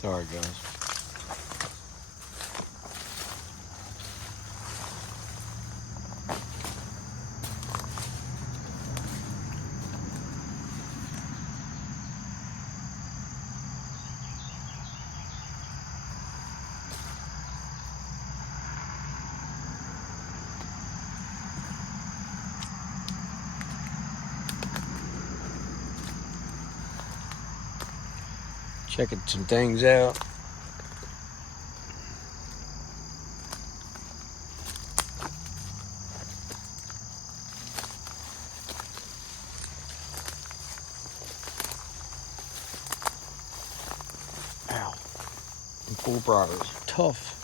Sorry, guys. Checking some things out. Ow. And full briars. Tough.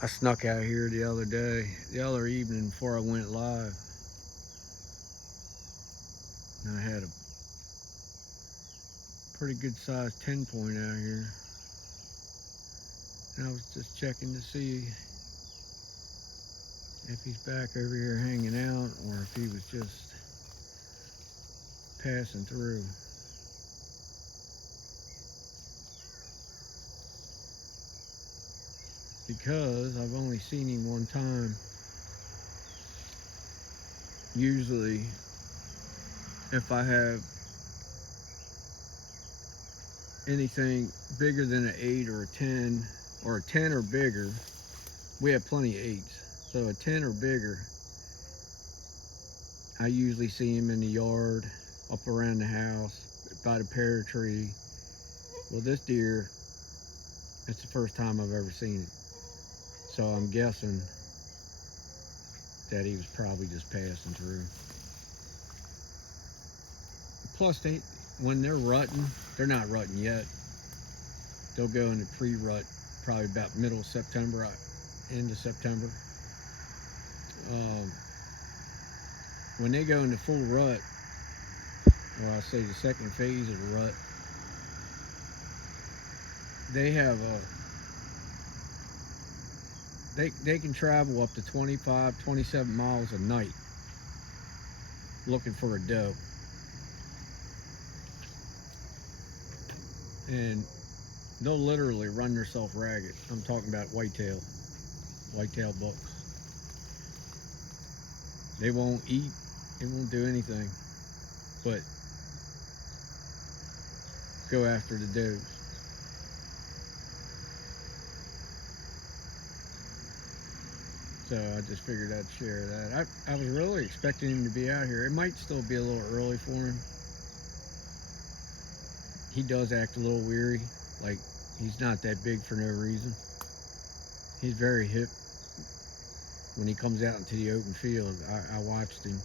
I snuck out here the other evening before I went live. And I had a pretty good sized 10 point out here. And I was just checking to see if he's back over here hanging out or if he was just passing through. Because I've only seen him one time. Usually, if I have anything bigger than an 8 or a 10, or a 10 or bigger, we have plenty of 8s. So a 10 or bigger, I usually see him in the yard, up around the house, by the pear tree. Well, this deer, it's the first time I've ever seen it. So I'm guessing that he was probably just passing through. Plus, when they're rutting, they're not rutting yet. They'll go into pre-rut probably about middle of September, end of September. When they go into full rut, or I'll say the second phase of the rut, they have they can travel up to 25, 27 miles a night looking for a doe. And they'll literally run themselves ragged. I'm talking about whitetail bucks. They won't eat, they won't do anything but go after the does. So I just figured I'd share that. I was really expecting him to be out here. It might still be a little early for him. He does act a little weary, like he's not that big for no reason. He's very hip when he comes out into the open field. I watched him.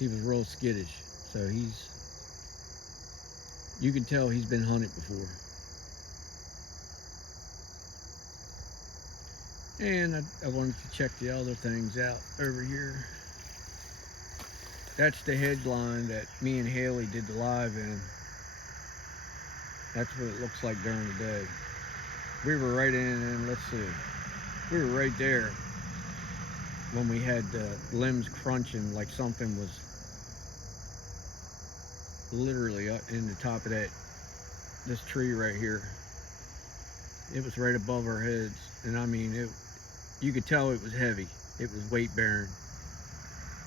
He was real skittish, so you can tell he's been hunted before. And I wanted to check the other things out over here. That's the hedge line that me and Haley did the live in. That's what it looks like during the day. We were right in, and let's see, we were right there when we had the limbs crunching like something was literally in the top of this tree right here. It was right above our heads, and I mean, you could tell it was heavy. It was weight bearing.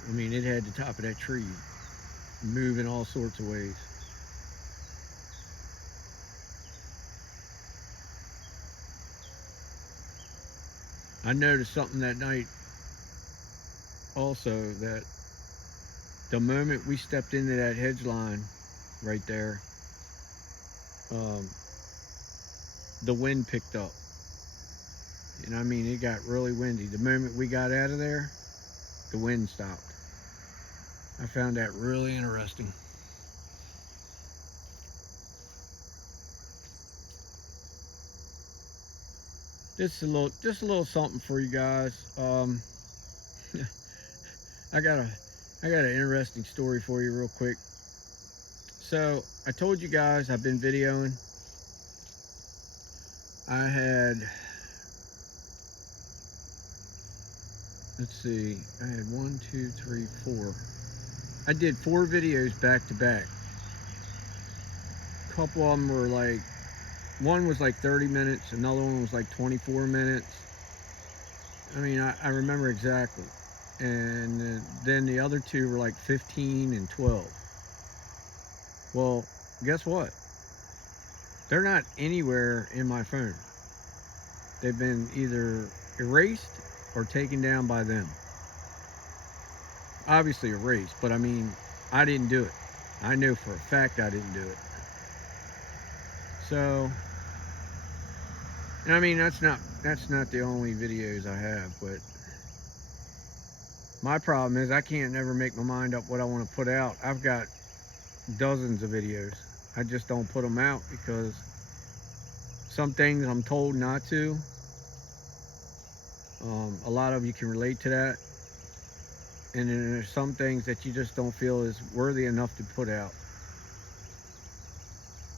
I mean, it had the top of that tree moving all sorts of ways. I noticed something that night also, that the moment we stepped into that hedge line right there, the wind picked up. And I mean, it got really windy. The moment we got out of there, the wind stopped. I found that really interesting. Just a little something for you guys. I got an interesting story for you real quick. So I told you guys I've been videoing. I had, let's see, I had 1, 2, 3, 4. I did 4 videos back to back. A couple of them were like, one was like 30 minutes, another one was like 24 minutes. I mean, I remember exactly. And then the other 2 were like 15 and 12. Well, guess what? They're not anywhere in my phone. They've been either erased or taken down by them. Obviously erased, but I mean, I didn't do it. I know for a fact I didn't do it. So, and I mean, that's not the only videos I have, but my problem is I can't never make my mind up what I want to put out. I've got dozens of videos. I just don't put them out because some things I'm told not to. A lot of you can relate to that. And then there's some things that you just don't feel is worthy enough to put out.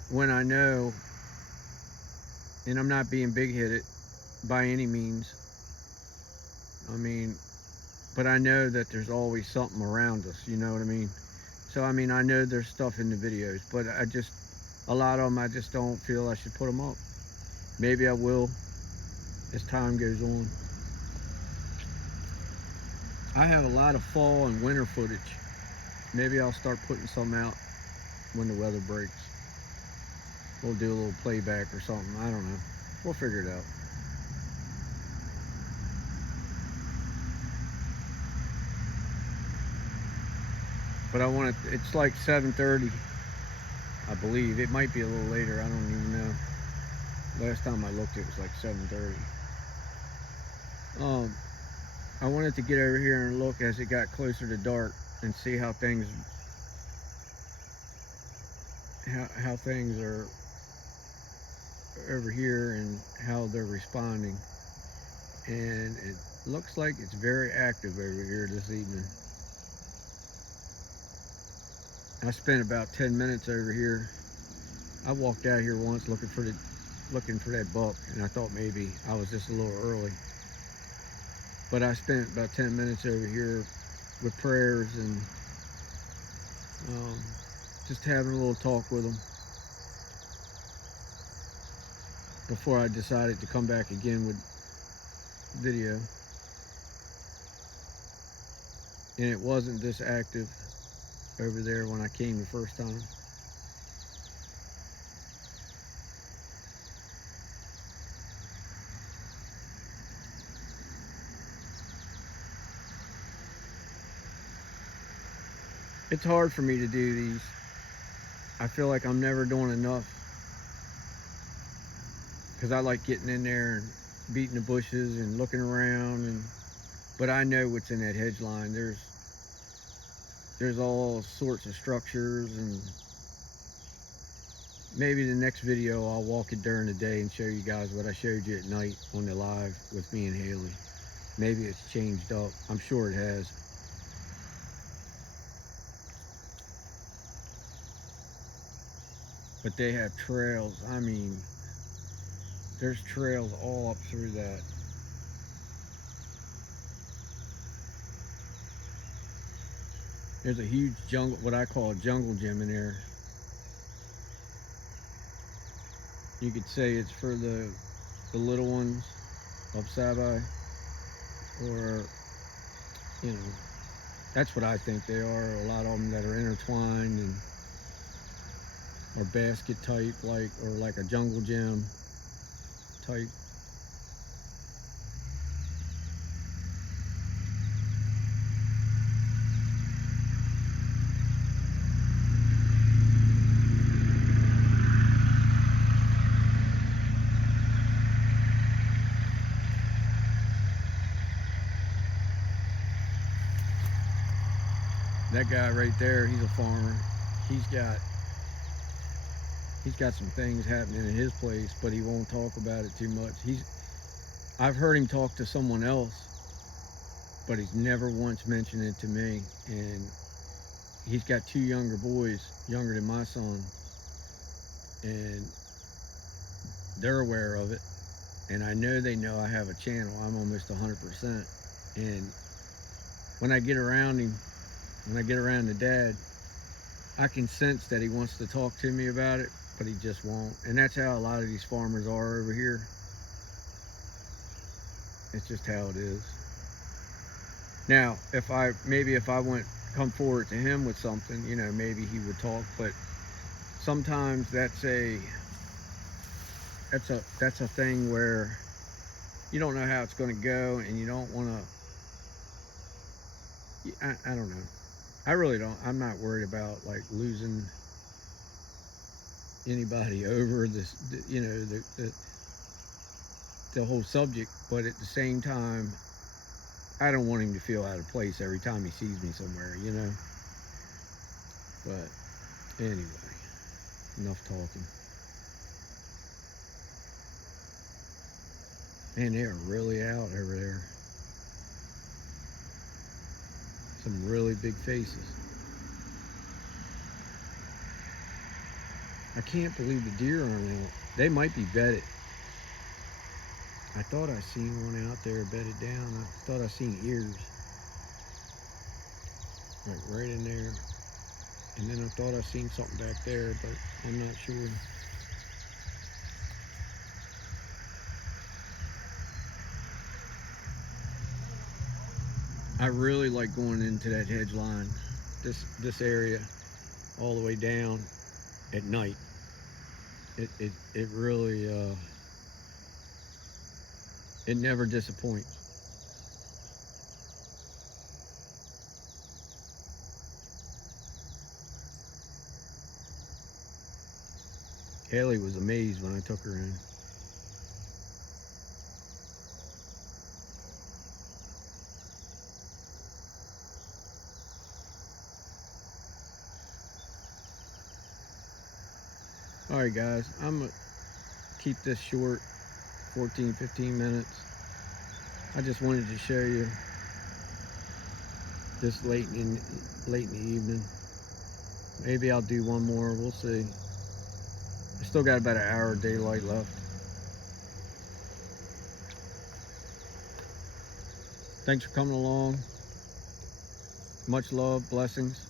When I know, and I'm not being big-headed by any means, I mean, but I know that there's always something around us, you know what I mean? So, I mean, I know there's stuff in the videos, but a lot of them, I just don't feel I should put them up. Maybe I will as time goes on. I have a lot of fall and winter footage. Maybe I'll start putting some out when the weather breaks. We'll do a little playback or something. I don't know. We'll figure it out. But I want it, it's like 7:30, I believe. It might be a little later. I don't even know. Last time I looked, it was like 7:30. I wanted to get over here and look as it got closer to dark and see how things are over here and how they're responding. And it looks like it's very active over here this evening. I spent about 10 minutes over here. I walked out here once looking for that buck, and I thought maybe I was just a little early. But I spent about 10 minutes over here with prayers and just having a little talk with them before I decided to come back again with video. And it wasn't this active over there when I came the first time. It's hard for me to do these. I feel like I'm never doing enough because I like getting in there and beating the bushes and looking around, but I know what's in that hedge line. There's all sorts of structures, and maybe the next video I'll walk it during the day and show you guys what I showed you at night on the live with me and Haley. Maybe it's changed up. I'm sure it has. But they have trails. I mean, there's trails all up through that. There's a huge jungle, what I call a jungle gym in there. You could say it's for the little ones of Sabai, or, you know, that's what I think they are. A lot of them that are intertwined and or basket type, or like a jungle gym type. That guy right there, he's a farmer. He's got some things happening in his place, but he won't talk about it too much. I've heard him talk to someone else, but he's never once mentioned it to me. And he's got 2 younger boys, younger than my son, and they're aware of it. And I know they know I have a channel. I'm almost 100%. And when I get around him, when I get around to Dad, I can sense that he wants to talk to me about it, but he just won't. And that's how a lot of these farmers are over here. It's just how it is. Now, if I went come forward to him with something, you know, maybe he would talk, but sometimes that's a thing where you don't know how it's going to go, and you don't want to. I don't know. I really don't. I'm not worried about like losing anybody over this, you know, the whole subject. But at the same time, I don't want him to feel out of place every time he sees me somewhere, you know. But anyway, enough talking. Man, they are really out over there. Some really big faces. I can't believe the deer aren't out. They might be bedded. I thought I seen one out there bedded down. I thought I seen ears. Like right in there. And then I thought I seen something back there, but I'm not sure. I really like going into that hedge line, this area, all the way down at night. It really it never disappoints. Haley was amazed when I took her in. All right, guys, I'm gonna keep this short, 14-15 minutes. I just wanted to show you this late in the evening. Maybe I'll do one more. We'll see. I still got about an hour of daylight left. Thanks for coming along. Much love, blessings.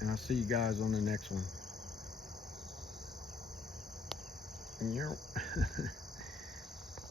And I'll see you guys on the next one. Yep.